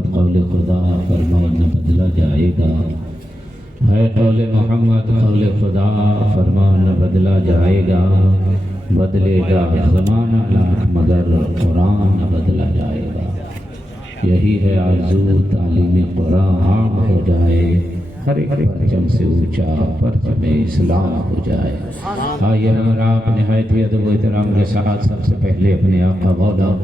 محمد قول خدا فرمان نہ بدلا جائے گا، ہے قول محمد قول خدا فرمان نہ بدلا جائے گا، بدلے گا زمانہ لاکھ مگر قرآن نہ بدلا جائے گا۔ یہی ہے آرزو تعلیم قرآن عام ہو جائے، ہر ایک پرچم سے اونچا پرچم اسلام ہو جائے۔ آئیے ہم آپ نہایت ہی ادب و احترام کے ساتھ سب سے پہلے اپنے آقا مولا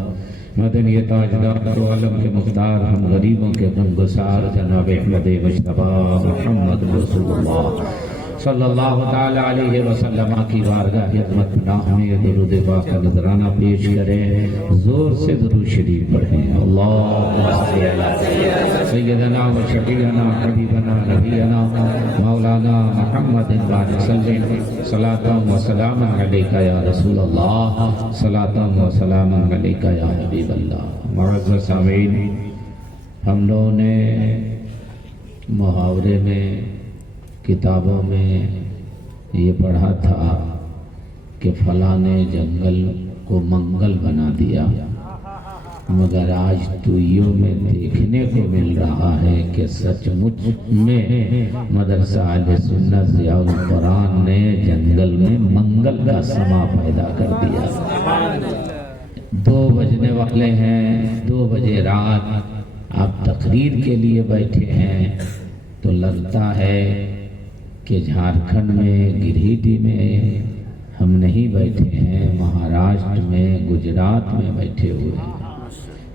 مدنی تاجدار دو عالم کے مختار ہم غریبوں کے غمگسار جناب احمد مجتبیٰ محمد رسول اللہ صلی اللہ تعالی علیہ وسلم کی بارگاہ عظمت پناہ میں درود پاک کا نذرانہ پیش کریں، زور سے درود شریف پڑھیں۔ اللہم صلی علی سیدنا و شفیعنا حبیبنا نبینا مولانا محمد وسلم صلاۃ و سلام علیک یا رسول اللہ، صلاۃ و سلام علیک یا حبیب اللہ۔ معزز سامعین، ہم لوگوں نے محاورے میں کتابوں میں یہ پڑھا تھا کہ فلاں نے جنگل کو منگل بنا دیا، مگر آج توئیوں میں دیکھنے کو مل رہا ہے کہ سچ مچ میں مدرسہ اہل سنت ضیاء القرآن نے جنگل میں منگل کا سما پیدا کر دیا۔ 2 بجنے والے ہیں، 2 بجے رات، آپ تقریر کے لیے بیٹھے ہیں تو لگتا ہے کہ جھارکھنڈ میں گریڈی میں ہم نہیں بیٹھے ہیں، مہاراشٹر میں گجرات میں بیٹھے ہوئے ہیں،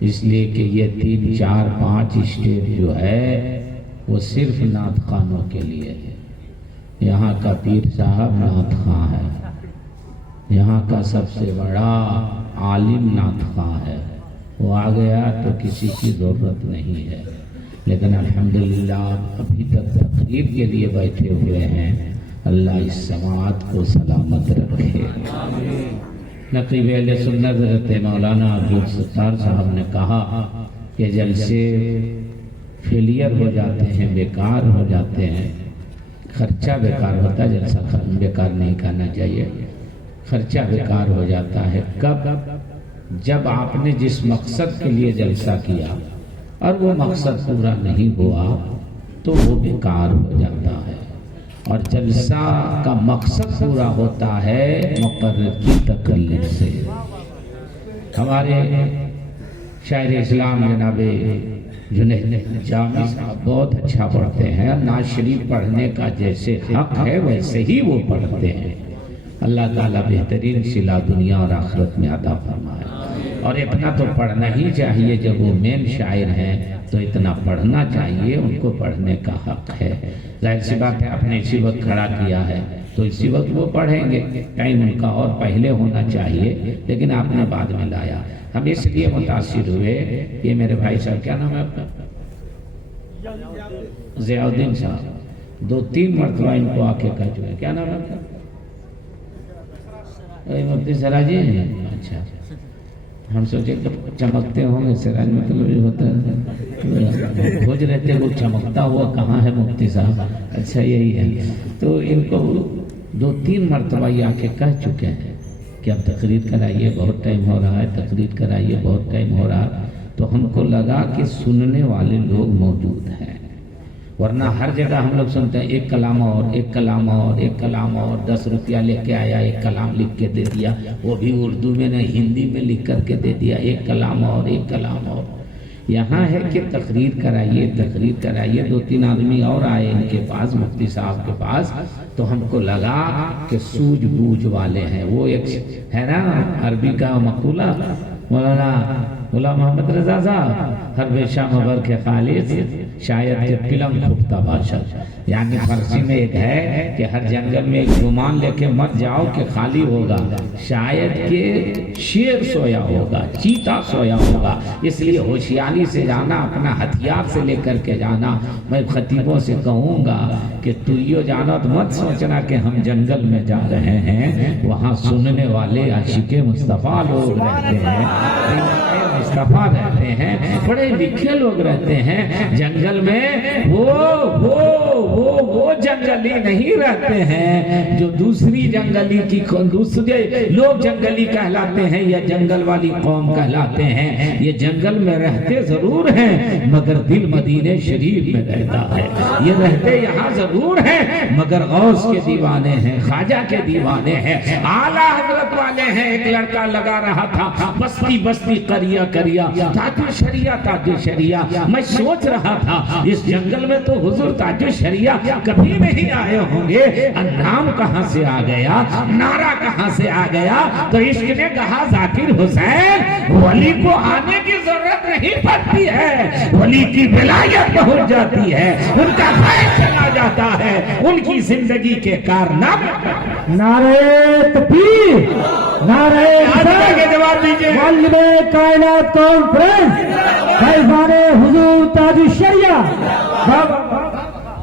اس لیے کہ یہ 3 4 5 اسٹیٹ جو ہے وہ صرف نعت خوانوں کے لیے ہے۔ یہاں کا پیر صاحب نعت خواں ہے، یہاں کا سب سے بڑا عالم نعت خواں ہے، وہ آ گیا تو کسی کی ضرورت نہیں ہے، لیکن الحمدللہ ابھی تک تقریر کے لیے بیٹھے ہوئے ہیں۔ اللہ اس سماعت کو سلامت رکھے۔ نقیب اہل سنت حضرت مولانا عبدالستار صاحب نے کہا کہ جلسے فیلئر ہو جاتے ہیں، بیکار ہو جاتے ہیں، خرچہ بیکار ہوتا ہے، جلسہ بیکار نہیں کرنا چاہیے، خرچہ بیکار ہو جاتا ہے کب؟ جب آپ نے جس مقصد کے لیے جلسہ کیا اور وہ مقصد پورا نہیں ہوا تو وہ بیکار ہو جاتا ہے، اور جلسہ کا مقصد پورا ہوتا ہے مقرر کی تقریر سے۔ ہمارے شاعر اسلام جناب جنید جامی صاحب بہت اچھا پڑھتے ہیں، نعت شریف پڑھنے کا جیسے حق ہے ویسے ہی وہ پڑھتے ہیں۔ اللہ تعالیٰ بہترین صلہ دنیا اور آخرت میں عطا فرمائے۔ اور اتنا تو پڑھنا ہی چاہیے، جب وہ مین شاعر ہیں تو اتنا پڑھنا چاہیے، ان کو پڑھنے کا حق ہے۔ ظاہر سی بات ہے آپ نے اسی وقت کھڑا کیا ہے تو اسی وقت وہ پڑھیں گے، ٹائم ان کا اور پہلے ہونا چاہیے، لیکن آپ نے بعد میں لایا۔ ہم اس لیے متاثر ہوئے، یہ میرے بھائی صاحب کیا نام ہے آپ کا؟ ضیاء الدین صاحب 2-3 مرتبہ ان کو آ کے کہہ چکے، کیا نام ہے آپ کا؟ مفتی سراجی ہیں؟ اچھا، ہم سوچے کہ چمکتے ہوں گے، سراج مطلب یہ ہوتا ہے کھوج رہتے وہ چمکتا ہوا کہاں ہے مفتی صاحب؟ اچھا یہی ہے۔ تو ان کو 2-3 مرتبہ یہ آ کے کہہ چکے ہیں کہ اب تقریر کرائیے، بہت ٹائم ہو رہا ہے، تقریر کرائیے، بہت ٹائم ہو رہا ہے۔ تو ہم کو لگا کہ سننے والے لوگ موجود ہیں، ورنہ ہر جگہ ہم لوگ سنتے ہیں ایک کلام اور ایک کلام اور ایک کلام اور، 10 روپیہ لے کے آیا، ایک کلام لکھ کے دے دیا، وہ بھی اردو میں نہیں ہندی میں لکھ کر کے دے دیا، ایک کلام اور ایک کلام اور۔ یہاں ہے کہ تقریر کرائیے، تقریر کرائیے۔ 2-3 آدمی اور آئے ان کے پاس، مفتی صاحب کے پاس، تو ہم کو لگا کہ سوجھ بوجھ والے ہیں۔ وہ ایک ہے نا عربی کا مقولہ، مولانا غلام محمد رضا صاحب، ہر بے شام بر کے خالص شاید کے پلم پختہ بادشاہ، یعنی فارسی میں ایک ہے کہ ہر جنگل میں ایک گمان لے کے مت جاؤ کہ خالی ہوگا، شاید کہ شیر سویا ہوگا، چیتا سویا ہوگا، اس لیے ہوشیاری سے جانا، اپنا ہتھیار سے لے کر کے جانا۔ میں خطیبوں سے کہوں گا کہ تو یہ جانا تو مت سوچنا کہ ہم جنگل میں جا رہے ہیں، وہاں سننے والے عاشق مصطفیٰ لوگ رہتے ہیں، مصطفیٰ رہتے ہیں، پڑھے لکھے لوگ رہتے ہیں جنگل میں، وہ جنگلی نہیں رہتے ہیں جو دوسری جنگلی کی دوسرے لوگ جنگلی کہلاتے ہیں یا جنگل والی قوم کہلاتے ہیں۔ یہ جنگل میں رہتے ضرور ہیں مگر دل مدینے شریف میں رہتا ہے۔ یہ رہتے یہاں ضرور ہیں مگر غوث کے دیوانے ہیں، خواجہ کے دیوانے ہیں، اعلیٰ حضرت والے ہیں۔ ایک لڑکا لگا رہا تھا بستی بستی قریہ قریہ تاج الشریعہ تاج الشریعہ۔ میں سوچ رہا تھا اس جنگل میں تو حضور تاج الشریعہ کبھی نہیں آئے ہوں گے، نام کہاں سے آ گیا، نعرہ کہاں سے آ گیا؟ تو عشق نے کہا ذاکر حسین ولی کو آنے کی ضرورت نہیں پڑتی ہے، ولی کی ولایت پہنچ جاتی ہے، ان کا خیر چلا جاتا ہے، ان کی زندگی کے کارنامے۔ نعرہ تکبیر، نعرہ حیدر، جواب دیجئے۔ معلم کائنات کانفرنس، فیضان حضور تاج الشریعہ۔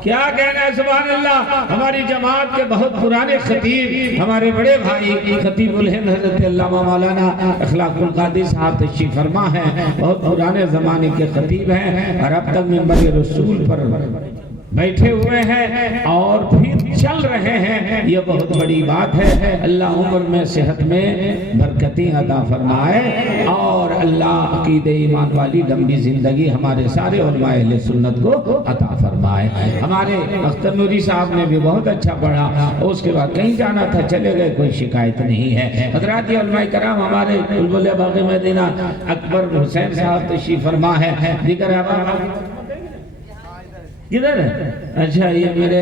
کیا کہنا ہے سبحان اللہ۔ ہماری جماعت کے بہت پرانے خطیب، ہمارے بڑے بھائی خطیب الہند حضرت علامہ مولانا اخلاق القادری صاحب تشریف فرما ہے، بہت پرانے زمانے کے خطیب ہیں اور اب تک منبر رسول پر بیٹھے ہوئے ہیں اور پھر چل رہے ہیں، یہ بہت بڑی بات ہے۔ اللہ عمر میں صحت میں برکتیں عطا فرمائے اور اللہ عقید ایمان والی لمبی زندگی ہمارے سارے علماء اہل سنت کو عطا فرمائے۔ ہمارے اختر نوری صاحب نے بھی بہت اچھا پڑھا، اس کے بعد کہیں جانا تھا چلے گئے، کوئی شکایت نہیں ہے۔ حضرات علماء کرام، ہمارے بلبل باغ مدینہ اکبر حسین صاحب تشریف فرما ہے، دیگر کدھر ہے؟ اچھا، یہ میرے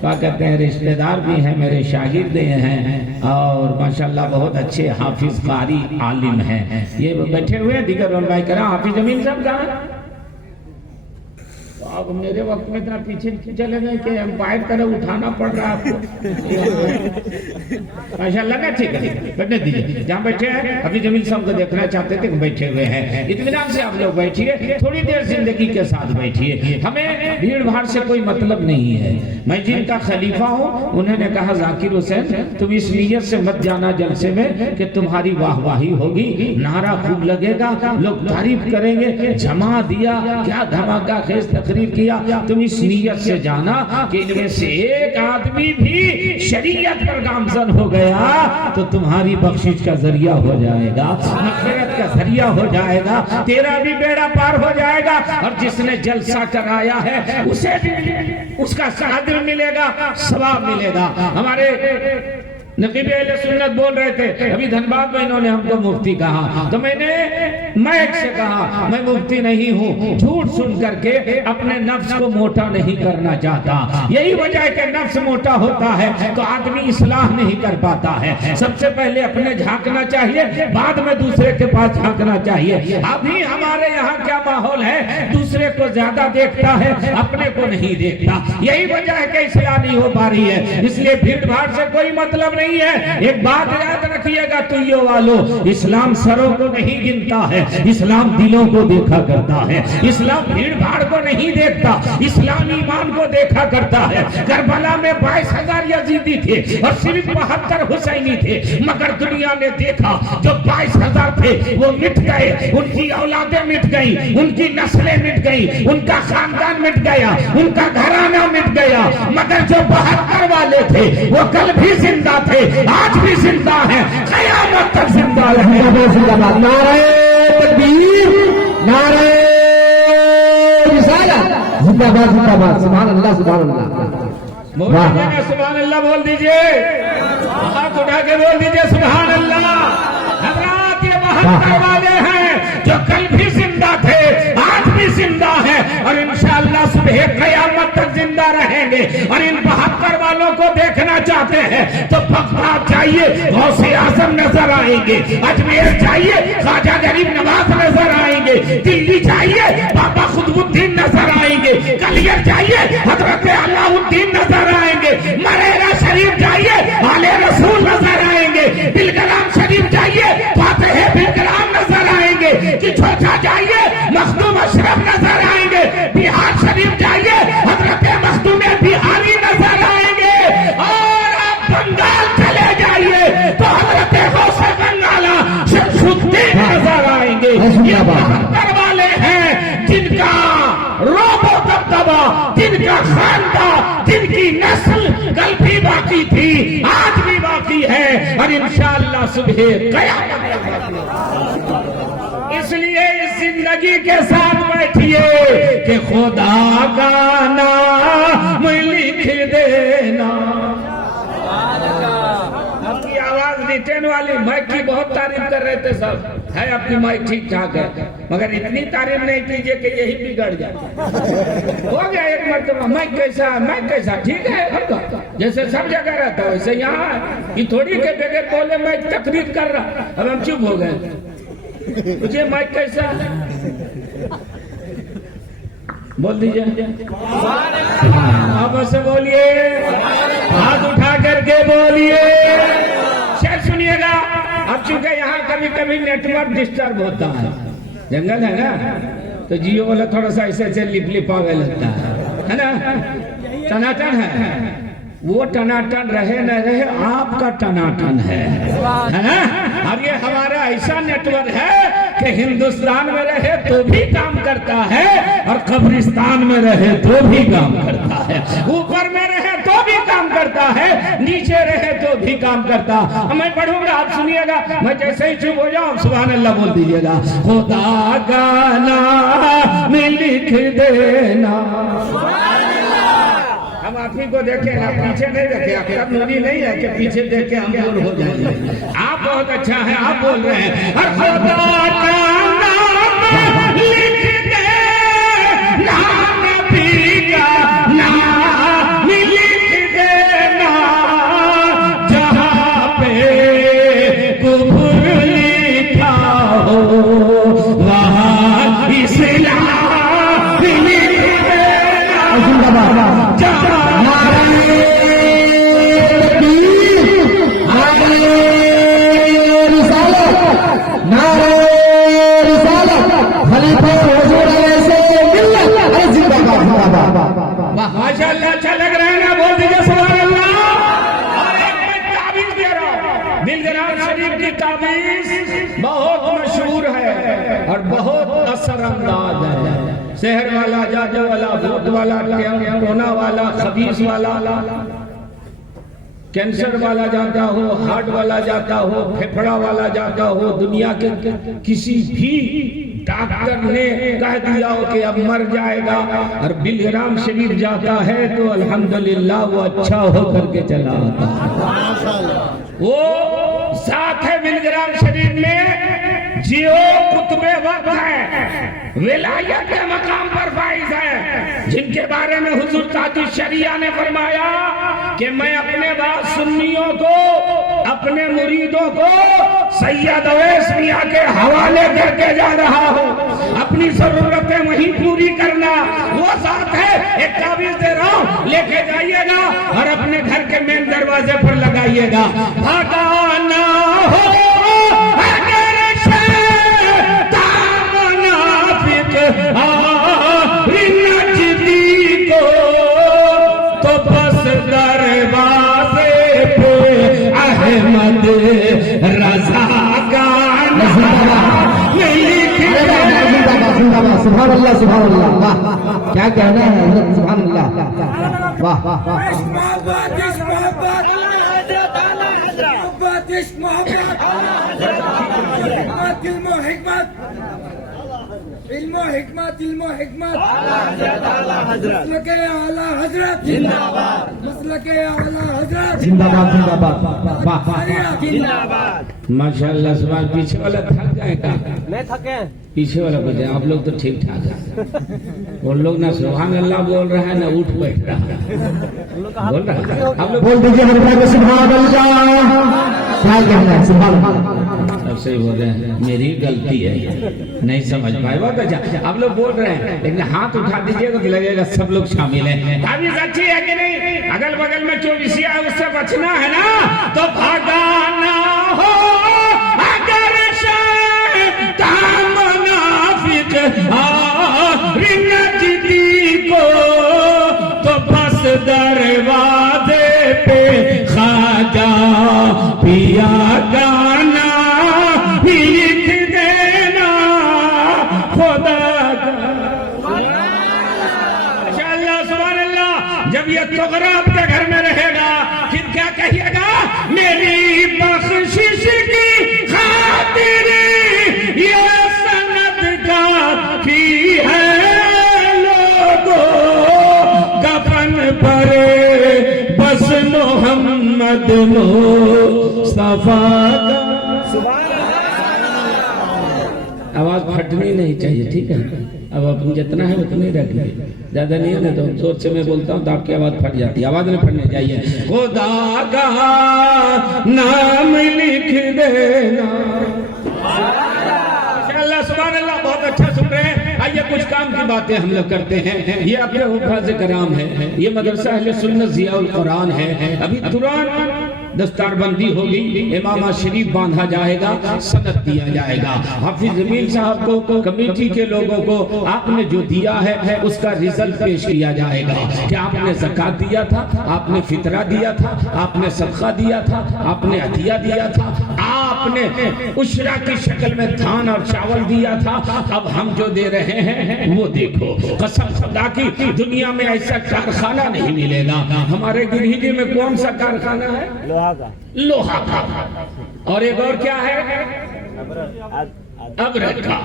کیا کہتے ہیں رشتہ دار بھی ہیں، میرے شاگرد ہیں اور ماشاءاللہ بہت اچھے حافظ قاری عالم ہیں، یہ بیٹھے ہوئے ہیں۔ دیگر علماء کرام، حافظ امین صاحب کہاں ہیں؟ آپ میرے وقت میں اتنا پیچھے چلے گئے کہ امپائر طرح اٹھانا پڑ رہا آپ کو۔ ماشاءاللہ نا، ٹھیک ہے بیٹھنے دیجیے، جہاں بیٹھے ہیں حافظ جمیل صاحب کو دیکھنا چاہتے تھے بیٹھے ہوئے ہیں، اطمینان سے آپ لوگ بیٹھیے، تھوڑی دیر زندگی کے ساتھ بیٹھیے، ہمیں بھیڑ بھاڑ سے کوئی مطلب نہیں ہے۔ میں جن کا خلیفہ ہوں انہوں نے کہا ذاکر حسین تم اس نیت سے مت جانا جلسے میں کہ تمہاری واہ واہی ہوگی، نعرہ خوب لگے گا، لوگ تعریف کریں گے، جمع دیا کیا دھماکہ خیز تقریر کیا۔ تم اس نیت سے جانا کہ ان میں سے ایک آدمی بھی شریعت پر گامزن ہو گیا تو تمہاری بخشش کا ذریعہ ہو جائے گا، مغفرت کا ذریعہ ہو جائے گا، تیرا بھی بیڑا پار ہو جائے گا، اور جس نے جلسہ کرایا ہے اسے بھی اس کا اجر ملے گا، ثواب ملے گا۔ ہمارے نقیب اہل سنت بول رہے تھے ابھی دھنباد میں، انہوں نے ہم کو مفتی کہا تو میں نے مائک سے کہا میں مفتی نہیں ہوں، جھوٹ سن کر کے اپنے نفس کو موٹا نہیں کرنا چاہتا۔ یہی وجہ ہے کہ نفس موٹا ہوتا ہے تو آدمی اصلاح نہیں کر پاتا ہے۔ سب سے پہلے اپنے جھانکنا چاہیے، بعد میں دوسرے کے پاس جھانکنا چاہیے۔ ابھی ہمارے یہاں کیا ماحول ہے، دوسرے کو زیادہ دیکھتا ہے، اپنے کو نہیں دیکھتا۔ یہی وجہ ہے کہ اصلاح نہیں ہو پا رہی ہے، اس لیے بھیڑ بھاڑ سے کوئی مطلب نہیں ہے۔ ایک بات یاد رکھیے گا تویو والو، اسلام سروں کو نہیں گنتا ہے، اسلام دلوں کو دیکھا کرتا ہے۔ اسلام بھیڑ بھاڑ کو نہیں دیکھتا، اسلام ایمان کو دیکھا کرتا ہے۔ کربلا میں 22,000 یزیدی تھے اور صرف 72 حسینی تھے، مگر دنیا نے دیکھا جو 22,000 تھے وہ مٹ گئے، ان کی اولادیں مٹ گئی، ان کی نسلیں مٹ گئی، ان کا خاندان مٹ گیا، ان کا گھرانہ مٹ گیا، مگر جو 72 والے تھے وہ کل بھی زندہ تھے، آج بھی زندہ ہے، قیامت تک زندہ رہے۔ نعرہ تکبیر، نعرہ رسالت، زندہ باد زندہ باد، سبحان اللہ سبحان اللہ۔ سبحان اللہ بول دیجئے، ہاتھ اٹھا کے بول دیجئے سبحان اللہ۔ حضرات یہ 72 والے ہیں جو کل بھی زندہ تھے، آج بھی زندہ ہے اور انشاءاللہ صبح قیامت تک زندہ رہیں گے۔ اور ان 72 والوں کو دیکھنا چاہتے ہیں تو بغداد جائیے، غوث اعظم نظر آئیں گے، اجمیر جائیے خواجہ غریب نواز نظر آئیں گے، دلی جائیے بابا قطب الدین نظر آئیں گے، کلیئر جائیے حضرت علاء الدین نظر آئیں گے، مریرہ شریف جائیے آل رسول نظر آئیں گے، بلگرام شریف جائیے فاتح بلگرام نظر آئیں گے، چھوچا جائیے مخدوم اشرف نظر آئیں گے، بہار شریف جائیے حضرت مخدوم بہاری نظر آئیں گے، اور آپ بنگال چلے جائیے تو حضرت غوث بنگالہ شمس الدین نظر آئیں گے۔ زندہ باد پتھر والے ہیں جن کا روب و دبدبا، جن کا خاندان، جن کی نسل کل بھی باقی تھی، آج بھی باقی ہے، اور انشاءاللہ صبح قیامت۔ اس لیے اس زندگی کے ساتھ بیٹھیے کہ خدا کا نام لکھ دینا۔ آپ کی آواز ریٹین والی مائک کی بہت تعریف کر رہے تھے سب، ہے آپ کی مائک ٹھیک ٹھاک ہے، مگر اتنی تعریف نہیں کیجئے کہ یہی بگڑ جائے۔ ہو گیا ایک مرتبہ، مائک کیسا ہے، مائک کیسا، ٹھیک ہے، جیسے سب جگہ رہتا ہے ویسے یہاں ہے، یہ تھوڑی کہ بغیر بولے مائک تقریر کر رہا، اب ہم چپ ہو گئے۔ مجھے مائک کیسا بول دیجئے، آپ سے بولیے، ہاتھ اٹھا کر کے بولیے۔ شاید سنیے گا، اب چونکہ یہاں کبھی کبھی نیٹ ورک ڈسٹرب ہوتا ہے، جنگل ہے نا، تو جیو والا تھوڑا سا ایسے سے لپ لپاوے لگتا ہے نا، ٹناٹن ہے، وہ ٹناٹن رہے نہ رہے آپ کا ٹناٹن ہے نا۔ اب یہ ہمارا ایسا نیٹ ورک ہے کہ ہندوستان میں رہے تو بھی کام کرتا ہے، اور قبرستان میں رہے تو بھی کام کرتا ہے، اوپر میں رہے تو بھی کام کرتا ہے، نیچے رہے تو بھی کام کرتا۔ میں پڑھوں گا، آپ سنیے گا، میں جیسے ہی چپ ہو جاؤں سبحان اللہ بول دیجئے گا۔ خدا کا نام لکھ دینا۔ ہم آپ ہی کو دیکھیں، آپ پیچھے نہیں دیکھیں، آپ نوری نہیں ہے کہ پیچھے دیکھ کے ہم بول ہو جائیں گے۔ آپ بہت اچھا ہے، آپ بول رہے ہیں، اور خدا کا نام لکھ دینا، نبی کا نام لکھ دینا، جہاں پہ کفر لکھا ہو وہاں اسلام لکھ دینا۔ ماشاءاللہ اچھا لگ رہا ہے نا، بول دیجئے سبحان اللہ۔ اور ایک میں تعبیر دے رہا ہوں، دلگرام شریف کی تعبیر بہت مشہور ہے اور بہت اثر انداز ہے۔ سحر والا، جادو والا، بھوت والا، ٹونا والا، خبیث والا، کینسر والا جاتا ہو، ہارٹ والا جاتا ہو، پھیپھڑا والا جاتا ہو، دنیا کے کسی بھی ڈاکٹر نے کہہ دیا ہو کہ اب مر جائے گا، اور بلگرام شریف جاتا ہے تو الحمدللہ وہ اچھا ہو کر کے چلا آتا ہے۔ وہ ذات ہے بلگرام شریف میں جیو قطب وقت ہے، ولایت کے مقام پر فائز ہے، جن کے بارے میں حضور تاج الشریعہ نے فرمایا کہ میں اپنے بعد سنیوں کو، اپنے مریدوں کو سید اویس میاں کے حوالے کر کے جا رہا ہوں، اپنی ضرورتیں وہیں پوری کرنا۔ وہ ذات ہے، ایک تعویذ دے رہا ہوں، لے کے جائیے گا اور اپنے گھر کے مین دروازے پر لگائیے گا۔ بھگانا ہو اگر شیطان منافق نجدی کو، تو بس دروازے پہ احمد رضا گانا لکھ دینا۔ سبحان اللہ، سبحان اللہ، واہ کیا کہنا ہے حضرت، سبحان اللہ، واہ واہ واہ۔ علم و حکمت، علم و حکمت، مسلک اعلی حضرت زندہ باد، مسلک اعلی حضرت زندہ باد، زندہ باد، واہ واہ۔ زندہ باد۔ ماشاءاللہ سوال پیچھے والا تھک جائے گا، میں تھکے ہیں، پیچھے والا کچھ ہے، آپ لوگ تو ٹھیک ٹھاک ہیں، وہ لوگ نہ سبحان اللہ بول رہا ہے نہ اٹھ بیٹھ رہا ہے، بول رہا ہے آپ لوگ بول دیجئے میرے بھائی سبحان اللہ، کیا کہنا ہے، سبحان اللہ۔ اب صحیح بول رہے ہیں، میری غلطی ہے، نہیں سمجھ پائے، بہت اچھا آپ لوگ بول رہے ہیں، لیکن ہاتھ اٹھا دیجئے تو لگے گا سب لوگ شامل ہیں۔ تعویذ اچھی ہے کہ نہیں؟ اگل بگل میں جو وسیع ہے اس سے بچنا ہے نا، تو بھگانا ہو اگر شیطان منافق نجدی کو، تو بس دروازے پہ خواجہ پیا گانا لکھ دینا۔ صغرا آپ کے گھر میں رہے گا، پھر کیا کہیے گا؟ میری بخشش کی خاطر یہ سند کافی ہے، لوگوں کفن پر بس محمد مصطفیٰ کا۔ آواز پھٹنی نہیں چاہیے، ٹھیک ہے؟ اب اپن جتنا ہے اتنی رکھیے، زیادہ نہیں ہے تو زور سے میں بولتا ہوں تو آپ کی آواز پھٹ جاتی ہے، آواز نہیں پھٹنی چاہیے۔ خدا کا نام لکھ دینا۔ اللہ سبحان اللہ، بہت اچھا سن رہے ہیں۔ آئیے کچھ کام کی باتیں ہم لوگ کرتے ہیں۔ یہ اپنے حفاظ کرام ہے، یہ مدرسہ اہل سنت ضیاء القرآن ہے۔ ابھی ترنت دستار بندی ہوگی، امامہ شریف باندھا جائے گا، سند دیا جائے گا۔ حافظ جمیل صاحب کو، کمیٹی کے لوگوں کو آپ نے جو دیا ہے اس کا رزلٹ پیش کیا جائے گا کہ آپ نے زکوٰۃ دیا تھا، آپ نے فطرہ دیا تھا، آپ نے صدقہ دیا تھا، آپ نے عطیہ دیا تھا، آپ نے عشرہ کی شکل میں دھان اور چاول دیا تھا۔ اب ہم جو دے رہے ہیں وہ دیکھو، قسم خدا کی دنیا میں ایسا کارخانہ نہیں ملے گا۔ ہمارے گریجی میں کون سا کارخانہ ہے؟ لوہا کا۔ اور ایک اور کیا ہے؟ ابرد کا۔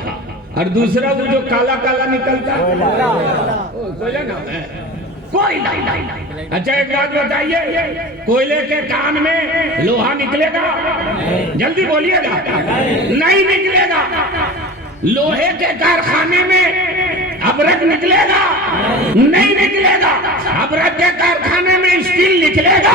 اور دوسرا وہ جو کالا کالا نکلتا ہے کوئلہ نام ہے، کوئلہ۔ اچھا ایک بات بتائیے، کوئلے کے کان میں لوہا نکلے گا؟ جلدی بولیے گا۔ نہیں نکلے گا۔ لوہے کے کارخانے میں ابرد نکلے گا؟ نہیں نکلے گا۔ ابرد کے کارخانے میں اسٹیل نکلے گا؟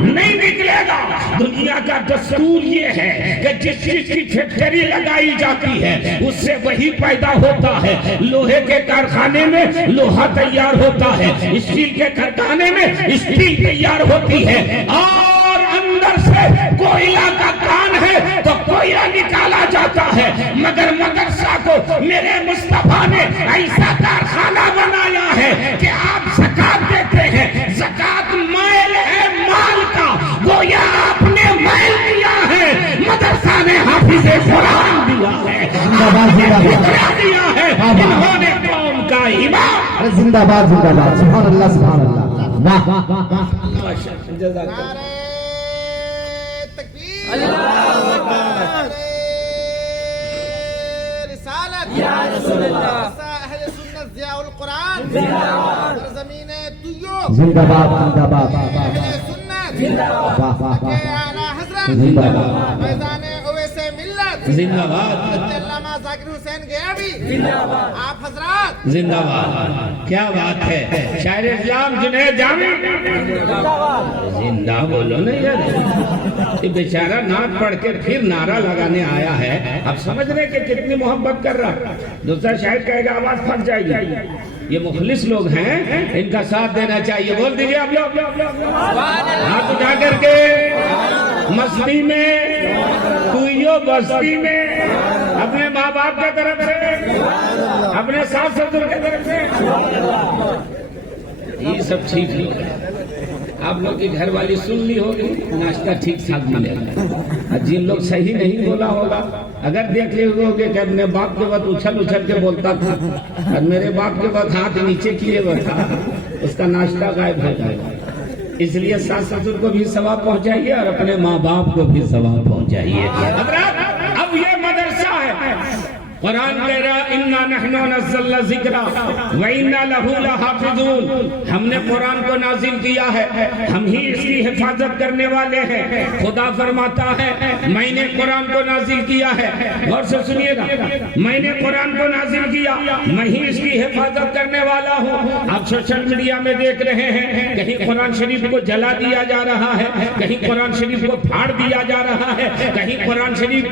نہیں نکلے گا۔ دنیا کا دستور یہ ہے کہ جس چیز کی فیکٹری لگائی جاتی ہے اس سے وہی پیدا ہوتا ہے۔ لوہے کے کارخانے میں لوہا تیار ہوتا ہے، اسٹیل کے کارخانے میں اسٹیل تیار ہوتی ہے۔ اور اندر سے کوئلہ کا کان ہے تو کوئلہ نکالا جاتا ہے۔ مگر مدرسہ کو میرے مصطفیٰ نے ایسا کارخانہ بنایا ہے کہ آپ زکوٰۃ دیتے ہیں، زکوٰۃ مائل ہے مال کا، گویا آپ نے مائل دیا ہے۔ مدرسہ نے حافظ قرآن دیا ہے، دیا ہے، انہوں نے قوم کا امام۔ زندہ باد، زندہ باد، سبحان اللہ، سبحان اللہ، واہ واہ واہ واہ۔ جزاک اللہ۔ یا رسول اللہ، اہل سنت ضیاء القرآن زمین طیب، زندہ باد، زندہ باد، اہل سنت، واہ واہ واہ، اعلیٰ حضرت زندہ باد، فیضان اویس ملت، زندہ باد، علامہ ذاکر حسین غیابی، آپ حضرات زندہ باد۔ کیا بات ہے، شاعر اسلام جنید جامی زندہ بولو نا یار۔ یہ بیچارہ نعت پڑھ کے پھر نعرہ لگانے آیا ہے، اب سمجھ رہے کہ کتنی محبت کر رہا۔ دوسرا شاعر کہے گا آواز پھٹ جائے گی۔ یہ مخلص لوگ ہیں، ان کا ساتھ دینا چاہیے۔ بول دیجئے آپ لوگ، ہاتھ اٹھا کر کے، مستی میں توئیو بستی میں، اپنے ماں باپ کے طرف سے، اپنے ساس سسر کے طرف سے، یہ سب ٹھیک ہے۔ آپ لوگ کی گھر والی سن لی ہوگی، ناشتہ ٹھیک ٹھاک ملے گا۔ جن لوگ صحیح نہیں بولا ہوگا، اگر دیکھ لے ہوگے کہ اپنے باپ کے وقت اچھل اچھل کے بولتا تھا اور میرے باپ کے وقت ہاتھ نیچے کیے ہوا تھا، اس کا ناشتہ غائب ہو جائے گا۔ اس لیے ساس سسر کو بھی ثواب پہنچائیے اور اپنے ماں باپ کو بھی ثواب پہنچائیے۔ حضرات اب یہ مدرسہ ہے، قرآن کہہ رہا اِنَّا نَحْنُ نَزَّلْنَا الذِّكْرَ وَإِنَّا لَهُ لَحَافِظُونَ۔ ہم نے قرآن کو نازل کیا ہے، ہم ہی اس کی حفاظت کرنے والے ہیں۔ خدا فرماتا ہے میں نے قرآن کو نازل کیا ہے، غور سے سنیے گا، میں نے قرآن کو نازل کیا، میں ہی اس کی حفاظت کرنے والا ہوں۔ آپ سوشل میڈیا میں دیکھ رہے ہیں کہیں قرآن شریف کو جلا دیا جا رہا ہے، کہیں قرآن شریف کو پھاڑ دیا جا رہا ہے، کہیں قرآن شریف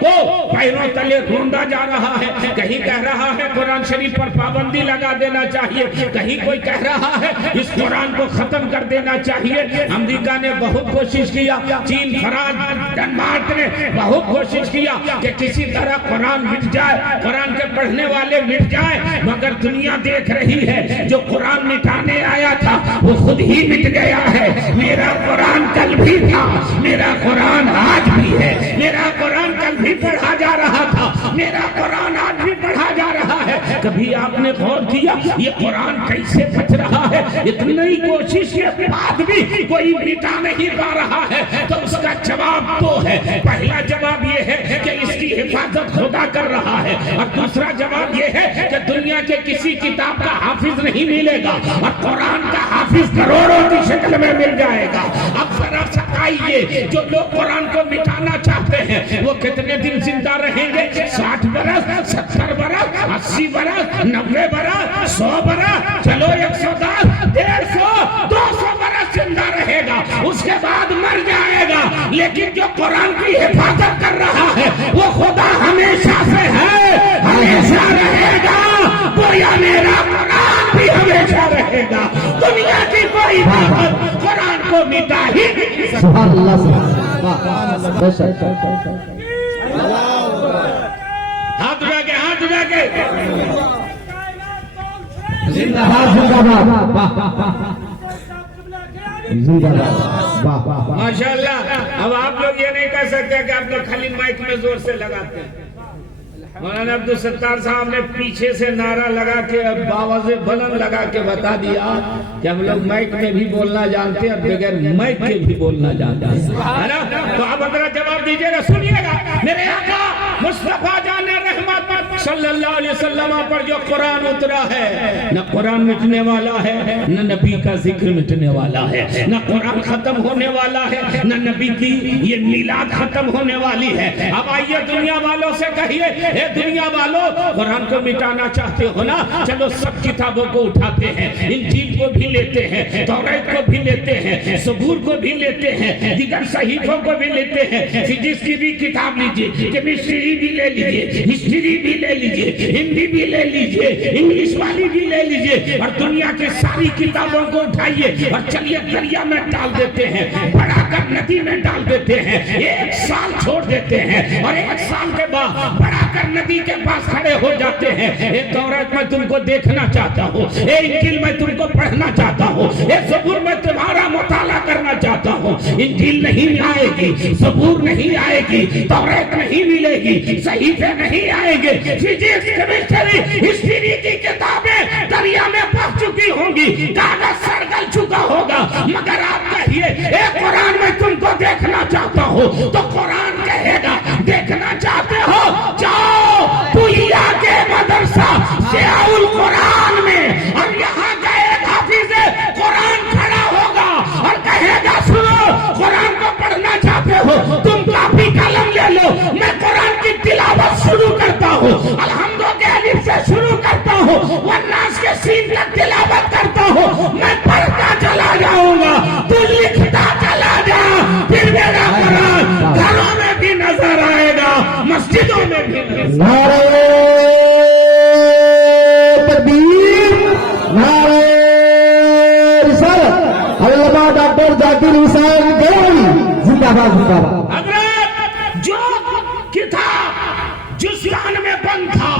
کو پیروں تلے ڈھونڈا جا رہا ہے، کہیں کہہ رہا ہے قرآن شریف پر پابندی لگا دینا چاہیے، کہیں کوئی کہہ رہا ہے اس قرآن کو ختم کر دینا چاہیے۔ امریکہ نے بہت کوشش کیا، چین، فرانس، ڈنمارک نے بہت کوشش کیا کہ کسی طرح قرآن مٹ جائے، قرآن کے پڑھنے والے مٹ جائیں، مگر دنیا دیکھ رہی ہے جو قرآن مٹانے آیا تھا وہ خود ہی مٹ گیا ہے۔ میرا قرآن کل بھی تھا، میرا قرآن آج بھی ہے، میرا قرآن کل بھی پڑھا جا رہا تھا، میرا قرآن آج بھی پڑھا جا رہا ہے۔ کبھی آپ نے غور کیا یہ قرآن کیسے بچ رہا ہے؟ اتنی کوشش کے بعد بھی کوئی مٹا نہیں پا رہا ہے۔ تو اس کا جواب دو ہے۔ پہلا جواب یہ ہے کہ اس کی حفاظت خدا کر رہا ہے، اور دوسرا جواب یہ ہے کہ دنیا کے کسی کتاب کا حافظ نہیں ملے گا، اور قرآن کا حافظ کروڑوں کی شکل میں مل جائے گا۔ اب ذرا سکائیے، جو لوگ قرآن کو مٹانا چاہتے ہیں وہ کتنے دن زندہ رہیں گے؟ 60 برس، 70 برس، 80 برس، 90 برس، 100 برس، چلو 110، 150، 200 برس زندہ رہے گا، اس کے بعد مر جائے گا۔ لیکن جو قرآن کی حفاظت کر رہا ہے وہ خدا ہمیشہ سے ہے، ہمیشہ رہے گا۔ گویا میرا قرآن بھی ہمیشہ رہے گا۔ دنیا کی کوئی طاقت قرآن کو مٹا ہی نہیں سکتی۔ سبحان اللہ، سبحان اللہ، بے شک۔ ہاتھ اٹھا کے، ہاتھ اٹھا کے زندہ باد، زندہ باد، زندہ باد، واہ واہ واہ۔ ماشاءاللہ۔ اب آپ لوگ یہ نہیں کہہ سکتے کہ آپ لوگ خالی مائک میں زور سے لگاتے ہیں۔ مولانا عبدالستار صاحب نے پیچھے سے نعرہ لگا کے باوازِ بلند لگا کے بتا دیا کہ ہم لوگ مائک میں بھی بولنا جانتے ہیں اور بغیر مائک کے بھی بولنا جانتے ہیں، ہے نا؟ تو آپ ذرا جواب دیجیے گا، سنیے گا۔ میرے آقا مصطفیٰ جان رحمت صلی اللہ علیہ وسلم پر جو قرآن اترا ہے، نہ قرآن مٹنے والا ہے، نہ نبی کا ذکر مٹنے والا ہے، نہ قرآن ختم ہونے والا ہے، نہ نبی کی یہ میلاد ختم ہونے والی ہے۔ اب آئیے دنیا والوں سے کہیے، اے دنیا والوں، قرآن کو مٹانا چاہتے ہو نا؟ چلو سب کتابوں کو اٹھاتے ہیں، انجیل کو بھی لیتے ہیں، توریت کو بھی لیتے ہیں، زبور کو بھی لیتے ہیں، دیگر صحیفوں کو بھی لیتے ہیں، فزکس کی بھی کتاب لیجئے، کیمسٹری بھی لے لیجئے، ہسٹری بھی لے لیجئے، ہندی بھی لے لیجئے، انگلش والی بھی لے لیجئے، اور دنیا کے ساری کتابوں کو اٹھائیے اور چلیے دریا میں ڈال دیتے ہیں، بڑا کر ندی میں ڈال دیتے ہیں، 1 سال چھوڑ دیتے ہیں، اور 1 سال کے بعد بڑا کر ندی کے پاس کھڑے ہو جاتے ہیں۔ اے توریت میں تم کو دیکھنا چاہتا ہوں، اے انجیل میں تم کو پڑھنا چاہتا ہوں، اے زبور میں تمہارا مطالعہ کرنا چاہتا ہوں۔ انجیل نہیں آئے گی، زبور نہیں آئے گی، توریت نہیں ملے گی، صحیفے نہیں آئیں گے، فزکس، کیمسٹری، ہسٹری کی کتابیں دریا میں بہہ چکی ہوں گی، کاغذ سڑگل چکا ہوگا، مگر آپ کہیے اے قرآن میں تم کو دیکھنا چاہتا ہوں، تو قرآن کہے گا دیکھنا چاہتے ہو جاؤ پویا کے مدرسہ ضیاء القرآن میں، اور یہاں کا ایک حافظ قرآن کھڑا ہوگا اور کہے گا سنو، قرآن کو پڑھنا چاہتے ہو تم کاپی قلم لے لو، میں قرآن کی تلاوت شروع کرتا ہوں، الحمدو کے الف سے شروع کرتا ہوں، والناس کے سین تک تلاوت کرتا ہوں، میں پڑھتا چلا جاؤں گا، تو لکھتا چلا جا، پھر میرا قرآن گھروں میں بھی نظر آئے گا، مسجدوں میں بھی نظر نعرہ تکبیر، نعرہ رسالت، علامہ ڈاکٹر ذاکر حسین گولوی، زندہ باد، زندہ باد۔ حضرت جو کتاب جس کان میں بند تھا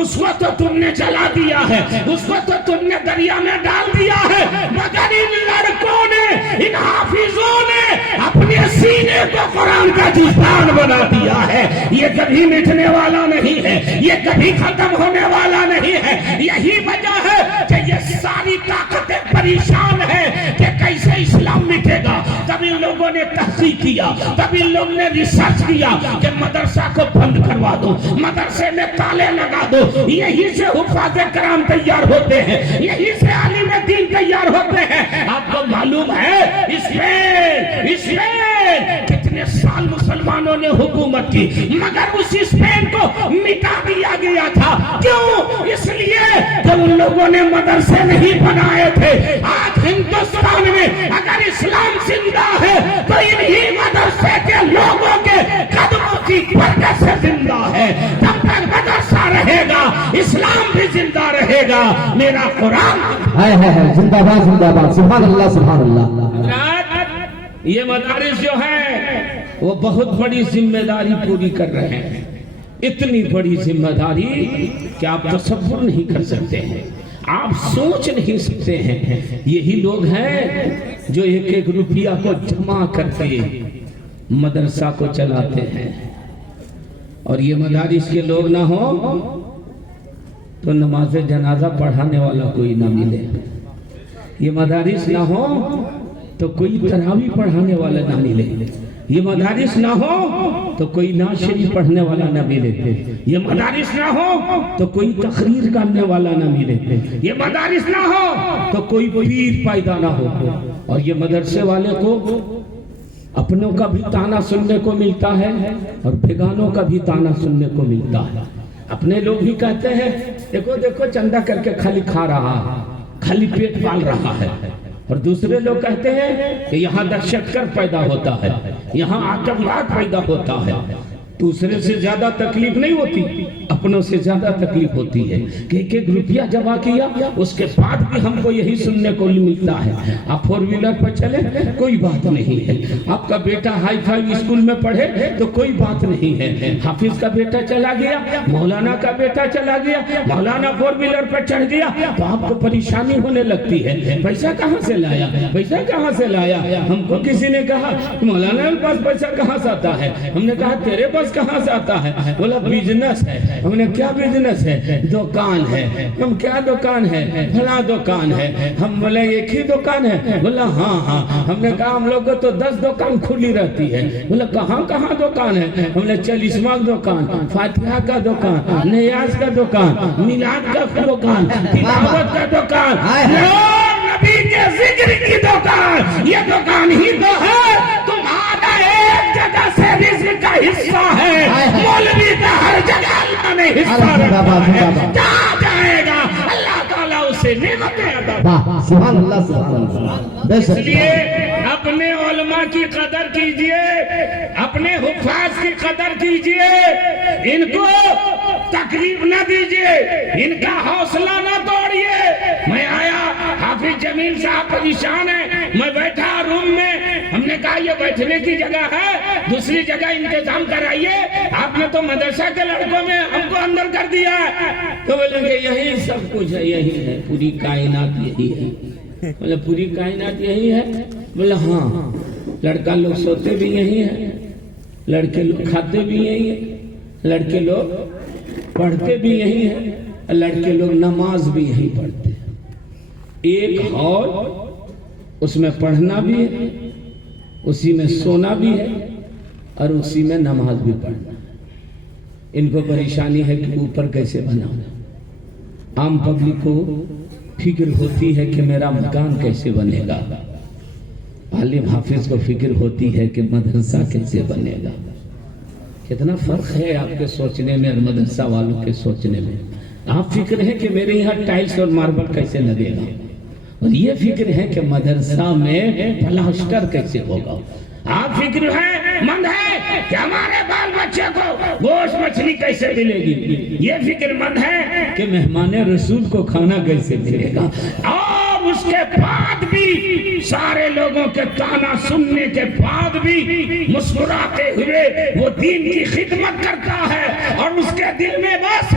اس کو تو تم نے جلا دیا ہے، اس کو تو تم نے دریا میں ڈال دیا ہے، مگر ان لڑکوں نے، ان حافظوں نے اپنے سینے کو قرآن کا جزدان بنا دیا ہے۔ یہ کبھی مٹنے والا نہیں ہے، یہ کبھی ختم ہونے والا نہیں ہے۔ یہی وجہ ہے کہ یہ ساری طاقتیں پریشان ہیں کہ کیسے اسلام مٹے گا۔ تب ان لوگوں نے تحقیق کیا، تب ان لوگوں نے ریسرچ کیا کہ مدرسہ کو بند کروا دو، مدرسے میں تالے لگا دو، یہی سے حفاظ کرام تیار ہوتے ہیں، یہی سے عالم دین تیار ہوتے ہیں۔ آپ کو معلوم ہے اسپین کتنے سال مسلمانوں نے حکومت کی، مگر اس اسپین کو مٹا دیا گیا تھا۔ کیوں؟ اس لیے کہ ان لوگوں نے مدرسے نہیں بنائے تھے۔ آج ہندوستان میں اگر اسلام زندہ ہے تو انہی مدرسے کے لوگوں کے قدموں کی برکت سے زندہ ہے۔ جب تک مدرسہ رہے گا اسلام بھی زندہ رہے گا، میرا قرآن ہے زندہ باد، زندہ باد، سبحان اللہ، سبحان اللہ۔ یہ مدارس جو ہیں وہ بہت بڑی ذمہ داری پوری کر رہے ہیں، اتنی بڑی ذمہ داری کہ آپ تصور نہیں کر سکتے ہیں، آپ سوچ نہیں سکتے ہیں۔ یہی لوگ ہیں جو 1-1 روپیہ کو جمع کرتے مدرسہ کو چلاتے ہیں، اور یہ مدارس کے لوگ نہ ہوں تو نماز جنازہ پڑھانے والا کوئی نہ ملے، یہ مدارس نہ ہو تو کوئی تراویح پڑھانے والا نہ ملے، یہ مدارس نہ ہو تو کوئی نعت شریف پڑھنے والا نہ ملے، یہ مدارس نہ ہو تو کوئی تقریر کرنے والا نہ ملے، یہ مدارس نہ ہو تو کوئی پیر پیدا نہ ہو۔ اور یہ مدرسے والے کو اپنوں کا بھی تانا سننے کو ملتا ہے اور بیگانوں کا بھی تانا سننے کو ملتا ہے۔ اپنے لوگ بھی کہتے ہیں دیکھو دیکھو چندہ کر کے خالی کھا رہا ہے، خالی پیٹ پال رہا ہے، اور دوسرے لوگ کہتے ہیں کہ یہاں دہشت گرد پیدا ہوتا ہے، یہاں آتنکواد پیدا ہوتا ہے۔ دوسرے سے زیادہ تکلیف نہیں ہوتی، اپنوں سے زیادہ تکلیف ہوتی ہے کہ ایک روپیہ جمع کیا اس کے بعد بھی ہم کو یہی سننے کو ملتا ہے۔ آپ فور ویلر پر چلے کوئی بات نہیں ہے، آپ کا بیٹا ہائی فائی اسکول میں پڑھے تو کوئی بات نہیں ہے، حافظ کا بیٹا چلا گیا، مولانا کا بیٹا چلا گیا، مولانا فور ویلر پر چڑھ گیا تو آپ کو پریشانی ہونے لگتی ہے، پیسہ کہاں سے لایا، پیسہ کہاں سے لایا۔ ہم کو کسی نے کہا مولانا کے پاس پیسہ کہاں سے آتا ہے، ہم نے کہا تیرے پاس کہاں سے آتا ہے، بولا بزنس ہے۔ ہم نے کیا بزنس ہے، دکان ہے۔ ہم کیا دکان ہے، بھلا دکان ہے۔ ہم بولے ایک ہی دکان ہے، بولا ہاں ہاں۔ ہم نے کہا ہم لوگ کو تو 10 دکان کھلی رہتی ہے، بولا کہاں کہاں دکان ہے، ہم نے 40واں دکان، فاتحہ کا دکان، نیاز کا دکان، میلاد کا دکان، تلاوت کا دکان، نبی کے ذکر کی دکان، یہ دکان ہی تو ہے۔ تمہارا ایک جگہ سے رزق کا حصہ ہے، مولوی کا ہر جگہ اللہ نے حصہ رکھا ہے، کہاں جائے گا اللہ تعالیٰ اسے نعمتیں عطا۔ سبحان اللہ سبحان اللہ۔ اس لیے اپنے علماء کی قدر کیجئے، اپنے حفاظ کی قدر کیجئے، ان کو تکلیف نہ دیجئے، ان کا حوصلہ نہ توڑیے۔ میں آیا، حافظ جمیل صاحب پریشان ہے، میں بیٹھا روم میں، ہم نے کہا یہ بیٹھنے کی جگہ ہے، دوسری جگہ انتظام کرائیے، آپ نے تو مدرسہ کے لڑکوں میں ہم کو اندر کر دیا ہے۔ تو بولے کہ یہی سب کچھ ہے، یہی ہے، پوری کائنات یہی ہے۔ بولے پوری کائنات یہی ہے، بولے ہاں، لڑکا لوگ سوتے بھی یہی ہے، لڑکے لوگ کھاتے بھی یہی ہے، لڑکے لوگ پڑھتے بھی یہی ہے، لڑکے لوگ نماز بھی یہی پڑھتے ہیں۔ ایک ہال اس میں پڑھنا بھی ہے، اسی میں سونا بھی ہے، اور اسی میں نماز بھی پڑھنا ہے۔ ان کو پریشانی ہے کہ اوپر کیسے بناؤں۔ عام پبلک کو فکر ہوتی ہے کہ میرا مکان کیسے بنے گا، عالم حافظ کو فکر ہوتی ہے کہ مدرسہ کیسے بنے گا۔ کتنا فرق ہے آپ کے سوچنے میں اور مدرسہ والوں کے سوچنے میں۔ آپ فکر ہے کہ میرے یہاں ٹائلز اور ماربل کیسے لگے گا، اور یہ فکر ہے کہ مدرسہ میں پلاسٹر کیسے ہوگا۔ آپ فکر ہے مند ہے کہ ہمارے بال بچے کو گوشت مچھلی کیسے ملے گی، یہ فکر مند ہے کہ مہمان رسول کو کھانا کیسے ملے گا۔ اور اس کے بعد بھی سارے لوگوں کے تانا سننے کے بعد بھی مسکراتے ہوئے وہ دین کی خدمت کرتا ہے، اور اس کے دل میں بس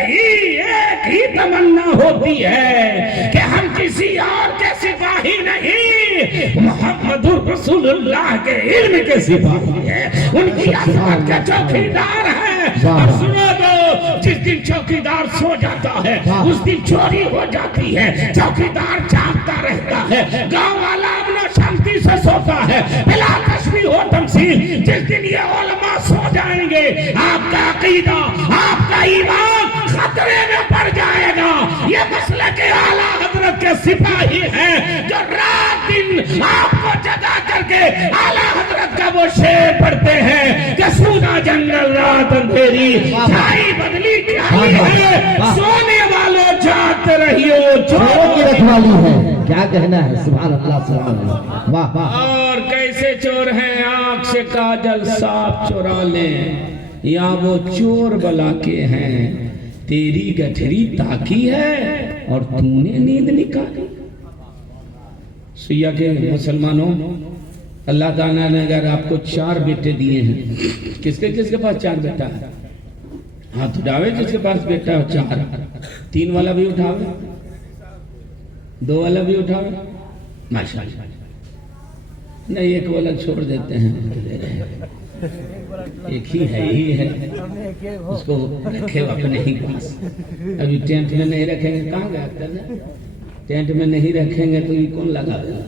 ایک ہی تمنا ہوتی ہے کہ ہم کسی اور کے سپاہی نہیں، محمد رسول اللہ کے علم کے سپاہی ہیں، ان کی عظمت کے چوکیدار ہیں۔ اور سنو دو، جس دن چوکیدار سو جاتا ہے اس دن چوری ہو جاتی ہے، چوکیدار جاگتا رہتا ہے، گاؤں والا اپنا شانتی سے سوتا ہے، بلا تشبیہ و تمثیل۔ جس دن یہ علماء سو جائیں گے آپ کا عقیدہ، آپ کا ایمان خطرے میں پڑ جائے گا۔ یہ مسلک اعلیٰ حضرت کے سپاہی ہیں جو رات دن آپ کو جگا کر کے اعلیٰ حضرت کا وہ شعر پڑھتے ہیں کہ سونا جنگل رات اندھیری، چھائی بدلی چھائی ہے، سونے والوں جاگتے رہیو چوروں کی رکھوالی ہے۔ کیا کہنا ہے، سبحان اللہ سبحان اللہ، واہ واہ۔ اور کیسے چور ہیں، آنکھ سے کاجل صاف چورا لیں، یا وہ چور بلا کے ہیں، تیری گٹھری تاکی ہے اور تو نے نیند نکالی۔ سیاہ کے مسلمانوں، اللہ تعالیٰ نے اگر آپ کو 4 بیٹے دیے ہیں، کس کے پاس 4 بیٹا ہے؟ ہاتھ اٹھاوے جس کے پاس بیٹا ہے 4، 3 والا بھی اٹھاوے، 2 والا بھی اٹھاوے، ماشاءاللہ۔ نہیں 1 والا چھوڑ دیتے ہیں، ایک ہی ہے اس کو رکھے اپنے ہی پاس. ابھی ٹینٹ میں نہیں رکھیں گے کہاں گیا؟ ٹینٹ میں نہیں رکھیں گے تو یہ کون لگا دے گا؟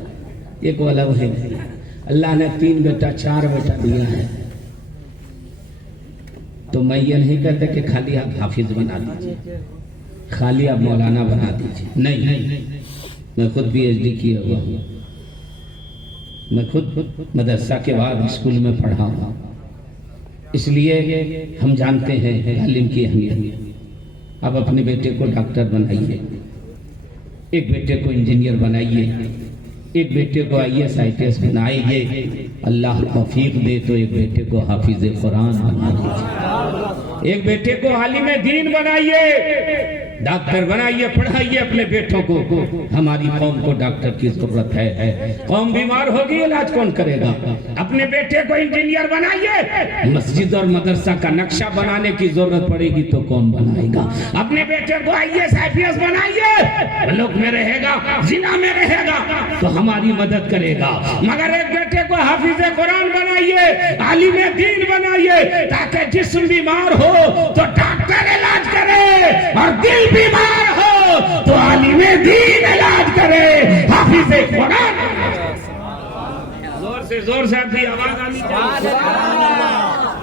ایک والا وہی نہیں. اللہ نے 3 بیٹا 4 بیٹا دیا ہے تو میں یہ نہیں کہتا کہ خالی آپ حافظ بنا دیجیے، خالی آپ مولانا بنا دیجیے. نہیں، میں خود PhD کیا ہوا ہوں. میں خود مدرسہ کے بعد اسکول میں پڑھا ہوں. اس لیے ہم جانتے ہیں علم کی اہمیت. آپ اپنے بیٹے کو ڈاکٹر بنائیے، ایک بیٹے کو انجینئر بنائیے، ایک بیٹے کو IAS IPS بنائیے. اللہ توفیق دے تو ایک بیٹے کو حافظ قرآن بنا دیجیے، ایک بیٹے کو عالم دین بنائیے، ڈاکٹر بنائیے، پڑھائیے اپنے بیٹوں کو. ہماری قوم کو ڈاکٹر کی ضرورت ہے. قوم بیمار ہوگی علاج کون کرے گا؟ اپنے بیٹے کو انجینئر بنائیے. مسجد اور مدرسہ کا نقشہ بنانے کی ضرورت پڑے گی تو کون بنائے گا؟ اپنے بیٹے کو IAS IPS بنائیے. ملک میں رہے گا، ضلع میں رہے گا تو ہماری مدد کرے گا. مگر ایک بیٹے کو حافظ قرآن بنائیے، عالم دین بنائیے، تاکہ جسم بیمار ہو تو ڈاکٹر علاج کرے اور دل بیمار ہو تو عالم دین علاج کرے، حافظ قرآن. زور سے آپ کی آواز آنی چاہیے.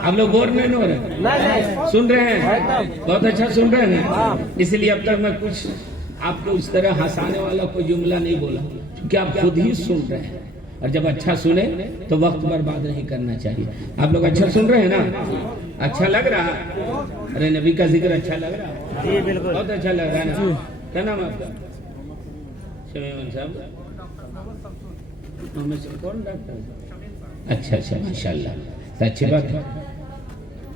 آپ لوگ بور نہیں ہو رہے؟ سن رہے ہیں؟ بہت اچھا سن رہے ہیں. اس لیے اب تک میں کچھ آپ کو اس طرح ہنسانے والا کوئی جملہ نہیں بولا، کیونکہ آپ خود ہی سن رہے ہیں. اور جب اچھا سنے تو وقت برباد نہیں کرنا چاہیے. آپ لوگ اچھا سن رہے ہیں نا؟ اچھا لگ رہا؟ ارے نبی کا ذکر اچھا لگ رہا؟ جی بالکل، بہت اچھا لگ رہا ہے نا. کیا نام آپ کا؟ شمیمن صاحب. کون ڈاکٹر؟ اچھا ماشاءاللہ، اچھی بات ہے.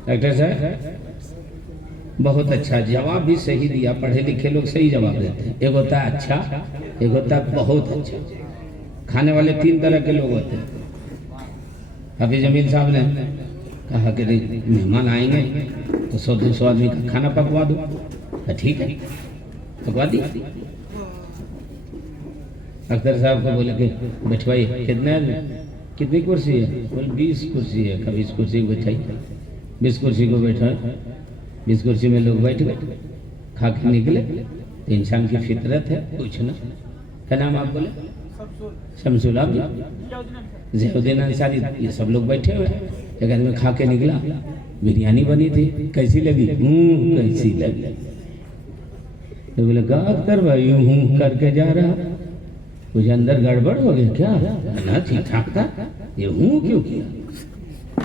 ڈاکٹر صاحب بہت اچھا جواب بھی صحیح دیا. پڑھے لکھے لوگ صحیح جواب دیتے ہیں. ایک ہوتا ہے اچھا، ایک ہوتا ہے بہت اچھا. کھانے والے 3 طرح کے لوگ ہوتے ہیں. حافظ جمیل صاحب نے کہا کہ مہمان آئیں گے تو 100-200 آدمی کا کھانا پکوا دو. ٹھیک ہے، پکوا دی. اختر صاحب کو بولے کہ بٹھوائی کتنی کرسی ہے؟ بول 20 کرسی ہے. 20 کرسی کو بٹھائی. 20 کرسی کو بیٹھا، 20 کرسی میں لوگ بیٹھ گئے، کھا کے نکلے. انسان کی فطرت ہے پوچھنا. کیا نام آپ بولے؟ شمس الحق ضیاء الدین انصاری. یہ سب لوگ بیٹھے ہوئے. ایک آدمی کھا کے نکلا، بریانی بنی تھی. کیسی لگی؟ کیسی لگی؟ تو بولے کہا اختر بھائی ہوں کر کے جا رہا، کچھ اندر گڑبڑ ہو گیا کیا؟ نا ٹھیک ٹھاک تھا، یہ ہوں کیوں کیا؟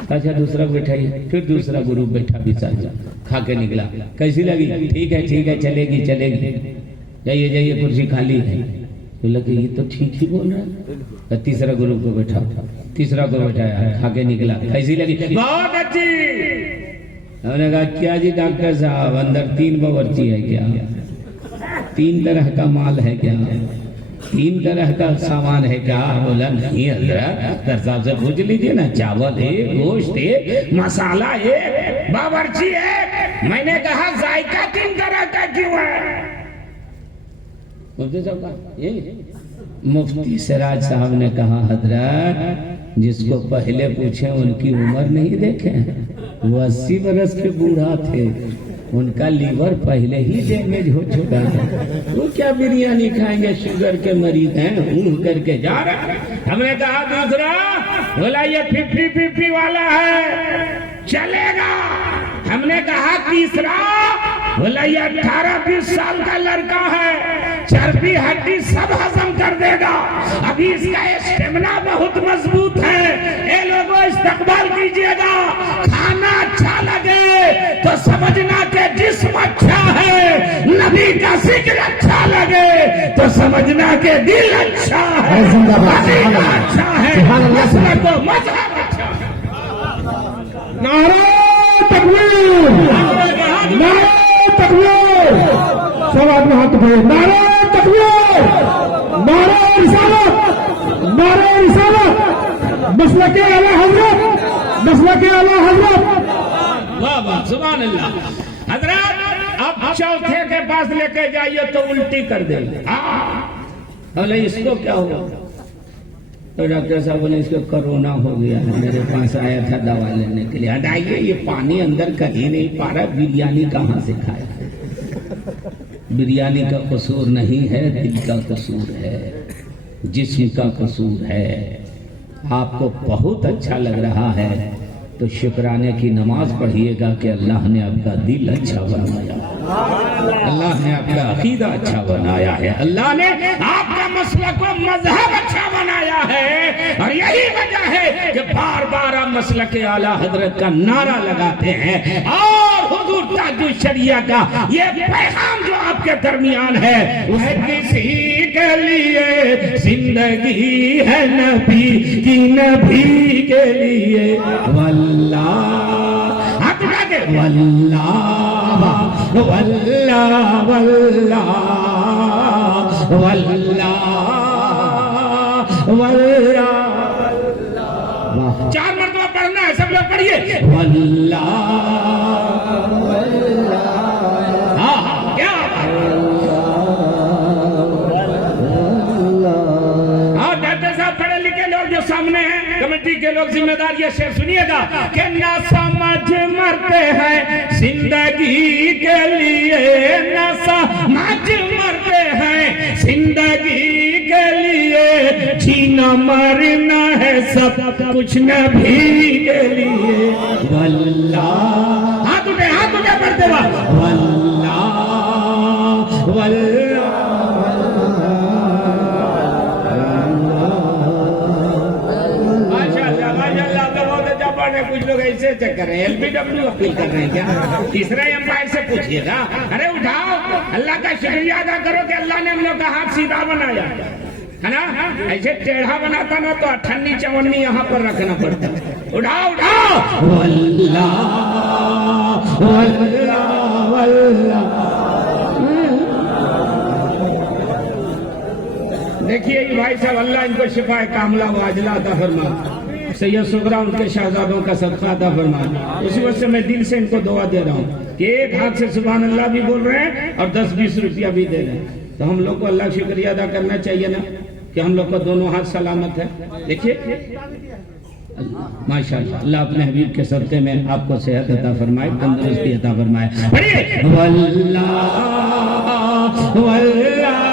اچھا دوسرا بیٹھائیے. پھر دوسرا گروپ بیٹھا بھی ساتھ، کھا کے نکلا. کیسی لگی؟ ٹھیک ہے چلے گی. جائیے کرسی خالی ہے. لگے یہ تو ٹھیک ہی بول رہا ہے. تیسرا گروپ کو بیٹھا، تیسرا کو بیٹھایا، کھا کے نکلا. کیسی لگی؟ بہت اچھی. ہم نے کہا کیا جی ڈاکٹر صاحب اندر 3 باورچی ہے کیا؟ 3 طرح کا مال ہے کیا؟ 3 طرح کا سامان ہے کیا؟ بولا نہیں حضرت، ڈاکٹر صاحب سے پوچھ لیجیے نا. چاول ہے، گوشت ہے، مسالہ ہے، باورچی ہے. میں نے کہا ذائقہ 3 طرح کا کیوں ہے؟ مفتی سراج صاحب نے کہا حضرت جس کو پہلے پوچھیں ان کی عمر نہیں دیکھیں، وہ 80 برس کے بوڑھا تھے، ان کا لیور پہلے ہی ڈیمیج ہو چکا ہے، وہ کیا بریانی کھائیں گے؟ شوگر کے مریض ہیں کر کے جا رہا. ہم نے کہا دوسرا، بولا یہ 50-50 والا ہے، چلے گا. ہم نے کہا تیسرا، بولا یہ 18-20 سال کا لڑکا ہے، چربی ہڈی سب ہضم کر دے گا، ابھی اس کا اسٹیمنا بہت مضبوط ہے. اے لوگوں استقبال کیجئے گا. کھانا اچھا لگے تو سمجھنا کہ جسم اچھا ہے، نبی کا ذکر اچھا لگے تو سمجھنا کہ دل اچھا ہے، عقیدہ اچھا ہے، مسلک و مذہب اچھا ہے. نعرہ تکبیر، نعرہ تکبیر. سب آدمی ہاتھ اٹھائیے. نعرہ تکبیر، نعرہ رسالت، نعرہ رسالت. مسلک اعلی حضرت، مسلک اعلی حضرت. واہ واہ سبحان اللہ. حضرت اب چوتھے کے پاس لے کے جائیے تو الٹی کر دے گا. بولے اس کو کیا ہوا؟ تو ڈاکٹر صاحب نے اس کو کرونا ہو گیا ہے، میرے پاس آیا تھا دوا لینے کے لیے۔ ہٹائیے، یہ پانی اندر کہیں نہیں پا رہا، بریانی کہاں سے کھایا؟ بریانی کا قصور نہیں ہے، دل کا قصور ہے، جسم کا قصور ہے۔ آپ کو بہت اچھا لگ رہا ہے تو شکرانے کی نماز پڑھیے گا کہ اللہ نے آپ کا دل اچھا بنایا، اللہ نے آپ کا عقیدہ اچھا بنایا ہے، اللہ نے آپ کا مسلک و مذہب اچھا بنایا ہے، اور یہی وجہ ہے کہ بار بار آپ مسلک اعلیٰ حضرت کا نعرہ لگاتے ہیں، اور حضور تاج الشریعہ کا یہ پیغام جو آپ کے درمیان ہے، اس کسی کے لیے زندگی ہے نبی کی، نبی کے لیے واللہ، ہاتھ اٹھا کے واللہ واللہ واللہ واللہ واللہ، چار مرتبہ پڑھنا ہے، سب لوگ پڑھیے واللہ، ہاں کیا ڈاکٹر صاحب پڑھے لکھے لوگ جو سامنے ہیں، کمیٹی کے لوگ ذمہ دار، یہ شعر سنیے گا کہ نہ سمجھ مرتے ہیں زندگی کے لیے، نہ سمجھ مرتے ہیں زندگی کے لیے، جینا مرنا ہے سب کچھ نبی کے لیے واللہ، ہاتھ اٹھے پڑھتے ہوا واللہ واللہ، کچھ لوگ ایسے چیک کر رہے ہیں، ایل بی ڈبلیو اپیل کر رہے ہیں کیا؟ تیسرا امپائر سے پوچھئے گا، ارے اٹھاؤ، اللہ کا شکریہ ادا کرو کہ اللہ نے ہم لوگ کا ہاتھ سیدھا بنایا ہے نا، ایسے ٹیڑھا بناتا نا تو 58 54 یہاں پر رکھنا پڑتا۔ اٹھاؤ واللہ واللہ واللہ، دیکھیے یہ بھائی صاحب، اللہ ان کو شفا کاملہ و عاجلہ عطا فرمائے، سید سغرا ان کے شہزادوں کا صدقہ عطا فرمائے۔ اسی وجہ سے میں دل سے ان کو دعا دے رہا ہوں کہ ایک ہاتھ سے سبحان اللہ بھی بول رہے ہیں اور 10-20 روپیہ بھی دے رہے ہیں، تو ہم لوگ کو اللہ شکریہ ادا کرنا چاہیے نا کہ ہم لوگ کو دونوں ہاتھ سلامت ہے۔ دیکھیے ماشاءاللہ، اللہ اپنے حبیب کے صدقے میں آپ کو صحت عطا فرمائے، تندرستی عطا فرمائے۔ واللہ واللہ